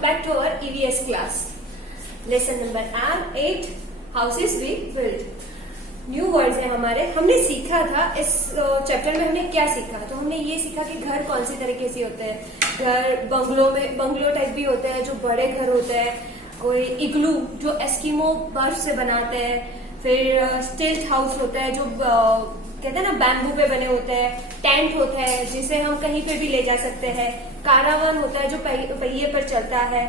welcome back to our EVS class. Lesson number 8 houses we build. New words है हमारे. हमने सीखा था इस चैप्टर में हमने क्या सीखा, तो हमने ये सीखा कि घर कौन सी तरीके से होते हैं. घर बंगलो टाइप भी होते हैं जो बड़े घर होते हैं, कोई इग्लू जो एस्किमो बर्फ से बनाते हैं, फिर स्टिल्ट हाउस होता है जो कहते हैं ना बैम्बू पे बने होते हैं, टेंट होता है जिसे हम कहीं पे भी ले जा सकते हैं, कारावान होता है जो पहिए पर चलता है,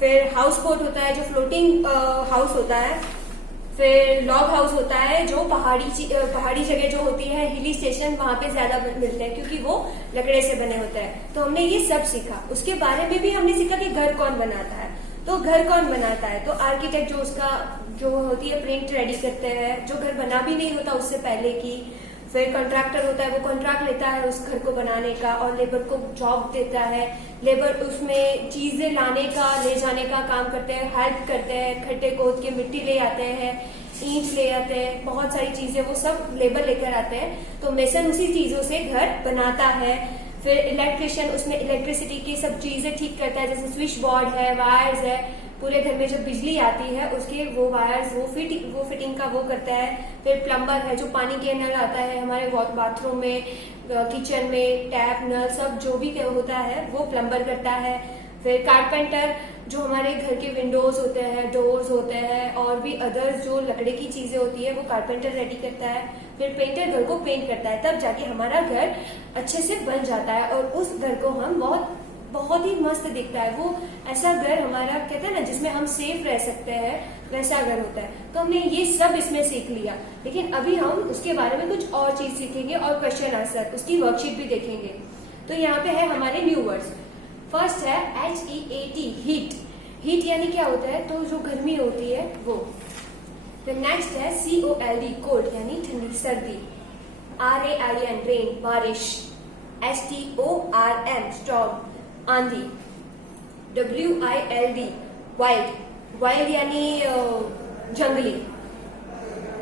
फिर हाउस बोट होता है जो फ्लोटिंग हाउस होता है, फिर लॉग हाउस होता है जो पहाड़ी जगह जो होती है, हिली स्टेशन, वहां पे ज्यादा मिलते हैं क्योंकि वो लकड़े से बने होते हैं. तो हमने ये सब सीखा. उसके बारे में भी हमने सीखा कि घर कौन बनाता है. तो घर कौन बनाता है, तो आर्किटेक्ट जो होती है प्रिंट रेडी करते हैं, जो घर बना भी नहीं होता उससे पहले की. फिर कॉन्ट्रैक्टर होता है, वो कॉन्ट्रैक्ट लेता है उस घर को बनाने का और लेबर को जॉब देता है. लेबर उसमें चीजें लाने का ले जाने का काम करते हैं, हेल्प करते हैं, खड्डे खोद के मिट्टी ले आते हैं, ईंट ले आते हैं, बहुत सारी चीजें वो सब लेबर लेकर आते हैं. तो मेसन उसी चीजों से घर बनाता है. फिर इलेक्ट्रिशियन उसमें इलेक्ट्रिसिटी की सब चीजें ठीक करता है, जैसे स्विच बोर्ड है, वायर्स है, पूरे घर में जब बिजली आती है उसके वो वायर्स वो फिटिंग का वो करता है. फिर प्लम्बर है जो पानी के नल आता है हमारे बाथरूम में, किचन में, टैप नल सब जो भी होता है वो प्लम्बर करता है. फिर कारपेंटर जो हमारे घर के विंडोज होते हैं, डोर्स होते हैं और भी अदर्स जो लकड़े की चीजें होती है वो कारपेंटर रेडी करता है. फिर पेंटर घर को पेंट करता है, तब जाके हमारा घर अच्छे से बन जाता है और उस घर को हम बहुत ही मस्त दिखता है. वो ऐसा घर हमारा कहते हैं ना जिसमें हम सेफ रह सकते हैं, वैसा घर होता है. तो हमने ये सब इसमें सीख लिया, लेकिन अभी हम उसके बारे में कुछ और चीज सीखेंगे और क्वेश्चन आंसर उसकी वर्कशीट भी देखेंगे. तो यहाँ पे है हमारे न्यू वर्ड्स. फर्स्ट है HEAT, हीट. हीट यानी क्या होता है, तो जो गर्मी होती है वो. फिर नेक्स्ट है COLD, कोल्ड यानी ठंडी, सर्दी. RAIN, रेन, बारिश. STORM, स्टॉर्म, आंधी. WILD, वाइल्ड, वाइल्ड यानी जंगली.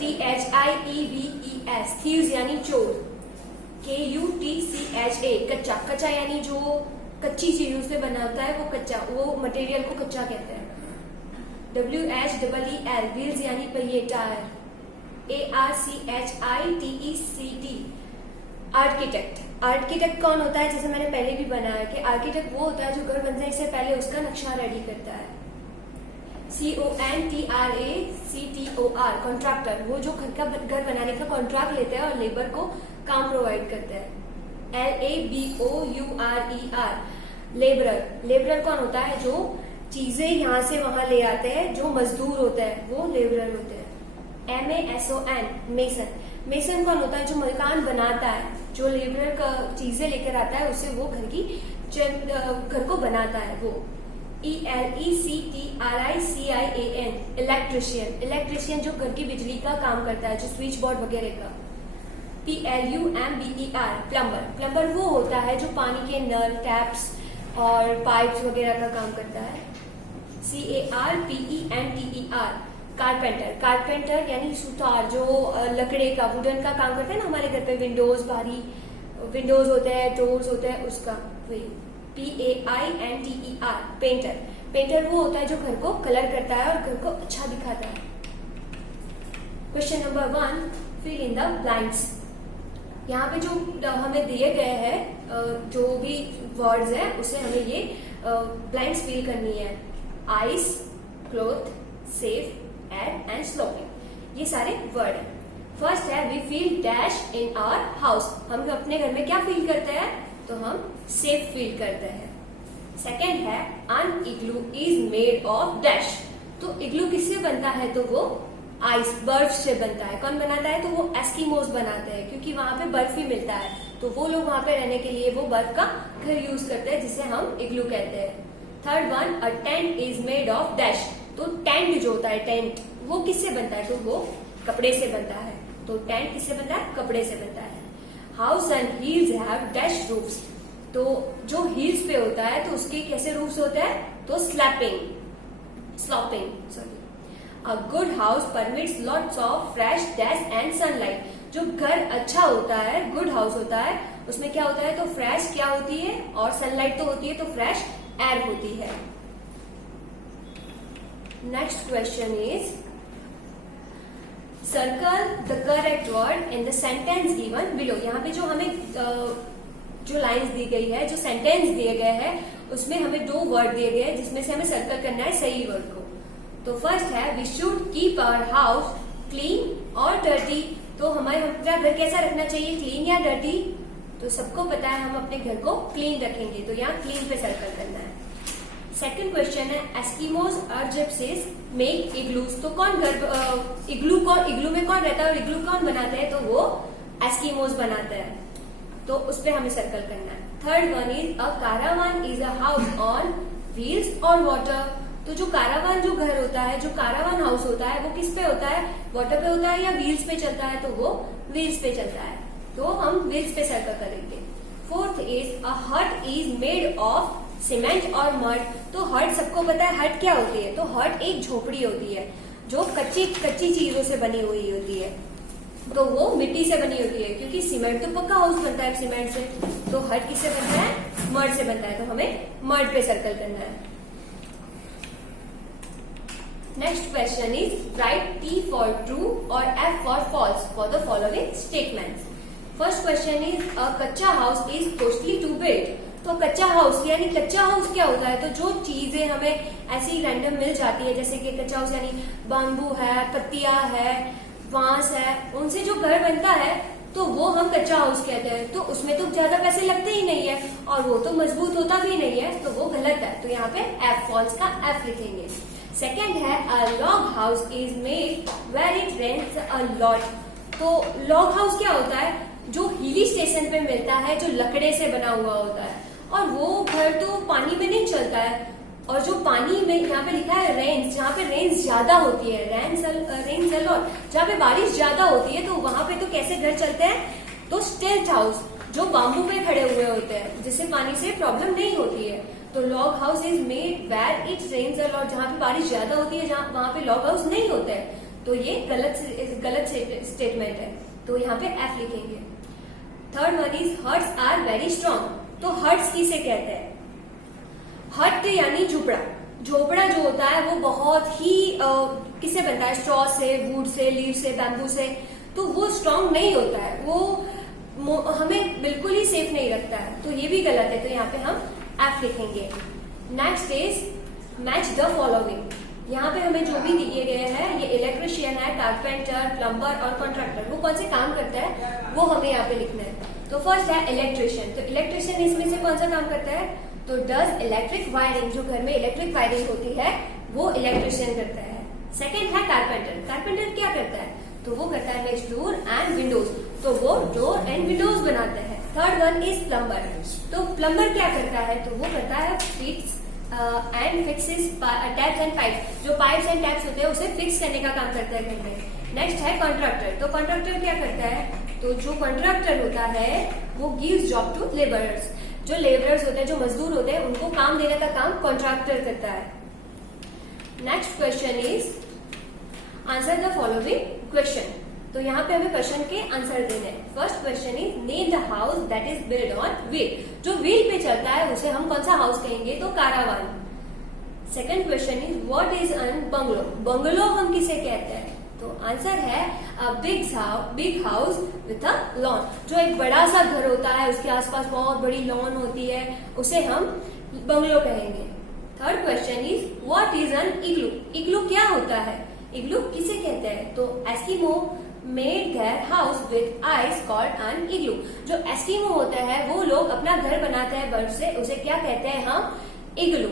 THIEVES, थीव्स यानी चोर. KUTCHA, कच्चा. कच्चा यानी जो कच्ची चीजों से बनाता है वो कच्चा, वो मटेरियल को कच्चा कहते हैं. WHEEL, व्हील्स यानी पहिए, टायर. ARCHITECT, architect. आर्किटेक्ट कौन होता है, जैसे मैंने पहले भी बनाया कि आर्किटेक्ट वो होता है जो घर बनने से पहले उसका नक्शा रेडी करता है. CONTRACTOR, कॉन्ट्रैक्टर, वो जो घर बनाने का कॉन्ट्रैक्ट लेते हैं और लेबर को काम प्रोवाइड करते हैं. LABOURER, labourer. लेबरर कौन होता है, जो चीजें यहाँ से वहां ले आते हैं, जो मजदूर होते हैं वो लेबरर होते हैं. MASON, mason. मेसन कौन होता है, जो मकान बनाता है, जो लेबरर का चीजें लेकर आता है उससे वो घर को बनाता है वो. ELECTRICIAN, electrician. इलेक्ट्रिशियन जो घर की बिजली का काम करता है, जो स्विच बोर्ड वगैरह का. PLUMBER, plumber. प्लम्बर वो होता है जो पानी के नल, टैप्स और पाइप्स वगैरह का काम करता है. CARPENTER, carpenter. कारपेंटर यानी सुतार, जो लकड़े का, वुडन का काम करते हैं ना हमारे घर पे, विंडोज, भारी विंडोज होते हैं, डोर्स होते हैं, उसका. PAINTER, painter. पेंटर वो होता है जो घर को कलर करता है और घर को अच्छा दिखाता है. Question number 1, fill in the blanks. यहाँ पे जो हमें दिए गए हैं जो भी वर्ड्स हैं उससे हमें ये ब्लैंक्स फिल करनी है. Ice, cloth, safe, add and sloping, ये सारे वर्ड हैं. फर्स्ट है we feel dash in our house. हम अपने घर में क्या फील करते हैं, तो हम सेफ फील करते हैं. सेकेंड है अन इग्लू इज मेड ऑफ डैश. तो इग्लू किससे बनता है, तो वो आइस, बर्फ से बनता है. कौन बनाता है, तो वो एस्किमोस बनाते हैं क्योंकि वहां पे बर्फ ही मिलता है, तो वो लोग वहां पे रहने के लिए वो बर्फ का घर यूज करते हैं जिसे हम इग्लू कहते हैं. Third one, a tent is made of dash. तो टेंट जो होता है, टेंट वो किससे बनता है, तो वो कपड़े से बनता है. तो टेंट किससे बनता है, कपड़े से बनता है. House and heels have dash roofs. तो जो हील्स पे होता है तो उसके कैसे रूफ्स होते हैं, तो sloping. A good house permits lots of fresh dash and sunlight. जो घर अच्छा होता है, गुड हाउस होता है, उसमें क्या होता है, तो फ्रेश क्या होती है और सनलाइट तो होती है, तो फ्रेश एयर होती है. Next question is circle the correct word in the sentence given below. यहाँ पे जो हमें जो लाइंस दी गई है, जो सेंटेंस दिए गए हैं, उसमें हमें 2 वर्ड दिए गए हैं जिसमें से हमें सर्कल करना है सही वर्ड को। तो फर्स्ट है we should keep our house clean और डर्टी। तो हमारा घर कैसा रखना चाहिए, क्लीन या डर्टी? तो सबको पता है हम अपने घर को क्लीन रखेंगे, तो यहाँ क्लीन पे सर्कल करना है। सेकंड क्वेश्चन है एस्किमोज और जिप्सीज मेक इग्लूज। तो कौन घर इग्लू में कौन रहता है और इग्लू कौन बनाता है? तो वो एस्किमोज बनाते हैं, तो उस पर हमें सर्कल करना है। Third one is a caravan is a house on wheels और वाटर। तो जो कारावान जो घर होता है, जो कारावान हाउस होता है, वो किस पे होता है, वाटर पे होता है या व्हील्स पे चलता है? तो वो व्हील्स पे चलता है, तो हम व्हील्स पे सर्कल करेंगे। फोर्थ इज अ हट इज मेड ऑफ सीमेंट और मड। तो हट सबको पता है हट क्या होती है, तो हट एक झोपड़ी होती है जो कच्ची चीजों से बनी हुई होती है, तो वो मिट्टी से बनी होती है, क्योंकि सीमेंट तो पक्का हाउस बनता है सीमेंट से, तो हट किससे बनता है, मड से बनता है, तो हमें मड पे सर्कल करना है। Next question is write T for true और F for false for the following statements. First question is a kachcha house is costly to build. तो कच्चा हाउस यानी कच्चा हाउस क्या होता है, तो जो चीजें हमें ऐसी रैंडम मिल जाती है, जैसे कि कच्चा हाउस यानी बाम्बू है, पत्तियां है, बांस है, उनसे जो घर बनता है तो वो हम कच्चा हाउस कहते हैं। तो उसमें तो ज्यादा पैसे लगते ही नहीं है और वो तो मजबूत होता भी नहीं है, तो वो गलत है, तो यहाँ पे F फॉल्स का F लिखेंगे। सेकेंड है a log house is made where it rains a lot. तो लॉग हाउस क्या होता है, जो हिली स्टेशन पे मिलता है, जो लकड़े से बना हुआ होता है, और वो घर तो पानी में नहीं चलता है, और जो पानी में यहाँ पे लिखा है रेंस, जहाँ पे रेंस ज्यादा होती है, रेंस अलॉट, जहाँ पे बारिश ज्यादा होती है, तो वहां पे तो कैसे घर चलते हैं, तो स्टिल्ट हाउस जो बाम्बू पे खड़े हुए होते हैं, जिससे पानी से प्रॉब्लम नहीं होती है। तो log house is made where it rains a lot, जहाँ पे बारिश ज्यादा होती है, जहाँ वहां पे लॉग हाउस नहीं होता है, तो ये गलत स्टेटमेंट है, तो यहाँ पे F लिखेंगे। Third one is huts are very strong. तो हट्स किसे कहते हैं, हट यानी झोपड़ा। झोपड़ा जो होता है वो बहुत ही किससे बनता है, स्ट्रॉ से, वुड से, लीव से, बैम्बू से, तो वो स्ट्रॉन्ग नहीं होता है, वो हमें बिल्कुल ही सेफ नहीं रखता है, तो ये भी गलत है, तो यहाँ पे हम F लिखेंगे। Next is match the following. यहाँ पे हमें जो भी दिए गए हैं, ये इलेक्ट्रिशियन है, कारपेंटर, प्लम्बर और कॉन्ट्रैक्टर, वो कौन से काम करता है वो हमें यहाँ पे लिखना है। तो फर्स्ट है इलेक्ट्रिशियन। तो इलेक्ट्रिशियन इसमें से कौन सा काम करता है, तो डज इलेक्ट्रिक वायरिंग, जो घर में इलेक्ट्रिक वायरिंग होती है वो इलेक्ट्रिशियन करता है। सेकेंड है कारपेंटर। कारपेंटर क्या करता है, तो वो करता है मेक्स डोर एंड विंडोज, तो वो डोर एंड विंडोज बनाते हैं। Third one is plumber. तो प्लम्बर क्या करता है, तो वो करता है fix and fixes taps and pipes, जो पाइप्स एंड टैप्स होते हैं उसे फिक्स करने का काम करता है घर में। नेक्स्ट है कॉन्ट्रैक्टर। तो कॉन्ट्रैक्टर क्या करता है, तो जो कॉन्ट्रैक्टर होता है वो गिव्स जॉब टू लेबरर्स, जो लेबरर्स होते हैं, जो मजदूर होते हैं, उनको काम देने का काम कॉन्ट्रैक्टर करता है। Next question is answer the following question. तो यहाँ पे हमें क्वेश्चन के आंसर देने हैं। First question is name the house that is build on wheel. जो व्हील पे चलता है उसे हम कौन सा हाउस कहेंगे, तो caravan. Second question is what is an bungalow. Bungalow हम किसे कहते हैं, तो आंसर है big house with a lawn. जो एक बड़ा सा घर होता है, उसके आसपास बहुत बड़ी लॉन होती है, उसे हम बंगलो कहेंगे। Third question is what is an igloo. Igloo क्या होता है, इग्लू किसे कहते हैं, तो Eskimo made their house with ice called an igloo. जो एस्किमो होता है वो लोग अपना घर बनाते हैं बर्फ से, उसे क्या कहते हैं हम, igloo.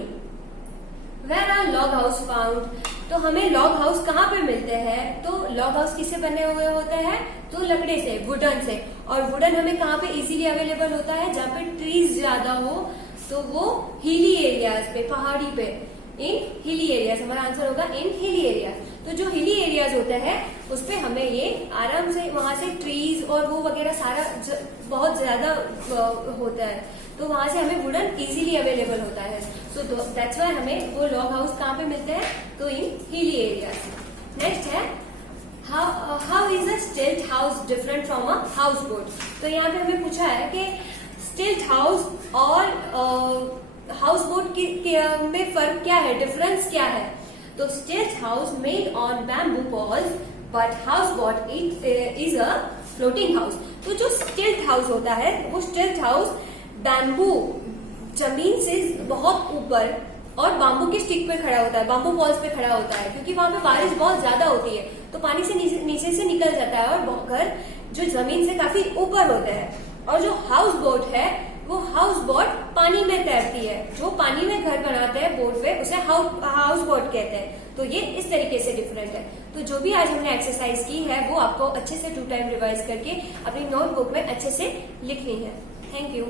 Where are log house found. तो हमें लॉग हाउस कहाँ पे मिलते हैं, तो लॉग हाउस किससे बने हुए होते हैं, तो लकड़े से, वुडन से। और वुडन हमें कहाँ पे इजीली अवेलेबल होता है, जहाँ पे ट्रीज ज्यादा हो, तो वो हिली एरियाज पे, पहाड़ी पे, इन हिली एरियाज। हमारा आंसर होगा इन हिली एरियाज। तो जो हिली एरियाज होते हैं उस पे हमें ये आराम से वहां से ट्रीज और वो वगैरह सारा बहुत ज्यादा होता है, तो वहां से हमें वुडन इजीली अवेलेबल होता है। सो दैट्स व्हाई हमें वो लॉग हाउस कहाँ पे मिलते हैं, तो इन हिली एरियाज। नेक्स्ट है हाउ इज अ स्टिल्ट house different from a house boat. तो यहाँ पे हमें पूछा है कि स्टिल्ट हाउस और हाउस बोट में फर्क क्या है, डिफरेंस क्या है। तो stilt house made on bamboo poles but house boat it is a floating house. तो जो स्टिल्ट हाउस होता है वो स्टिल्ट हाउस बैम्बू जमीन से बहुत ऊपर और बाम्बू के स्टिक पे खड़ा होता है, बाम्बू पॉल्स पे खड़ा होता है, क्योंकि वहां पे बारिश बहुत ज्यादा होती है तो पानी से नीचे से निकल जाता है और घर जो जमीन से काफी ऊपर होता है। और जो हाउस बोट है वो हाउस बोट पानी में तैरती है, जो पानी में घर बनाते हैं बोट पे उसे हाउस बोट कहते हैं। तो ये इस तरीके से डिफरेंट है। तो जो भी आज हमने एक्सरसाइज की है वो आपको अच्छे से 2 टाइम रिवाइज करके अपनी नोटबुक में अच्छे से लिखनी है। Thank you.